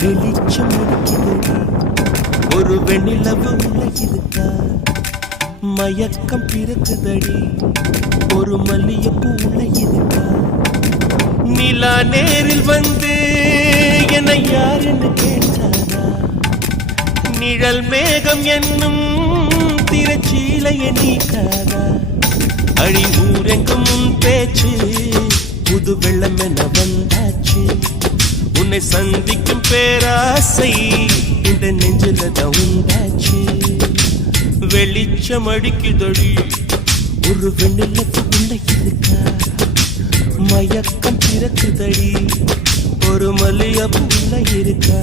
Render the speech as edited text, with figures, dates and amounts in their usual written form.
வெளிச்சம் அடிக்குதடி ஒரு வெண்ணிலவு உள்ள இருக்கா மயக்கம் பிறக்குதடி ஒரு மல்லிகைப்பூ உள்ள இருக்கா நிலா நேரில் வந்து என்னை யாருன்னு கேட்டாரா நிழல் மேகம் என்னும் திரச்சீலைய நீக்காரா அழி ஊரெங்கும் உன் பேச்சு புது வெள்ளம் என வந்தாச்சு உன்னை சந்திக்கும் பேராசை இந்த நெஞ்சில தான் உண்டாச்சு வெளிச்சம் அடிக்குதடி ஒரு வெண்ணிலத்து உள்ள இருக்கா மயக்கம் பிறக்குதடி ஒரு மல்லிகைப்பூ உள்ள இருக்கா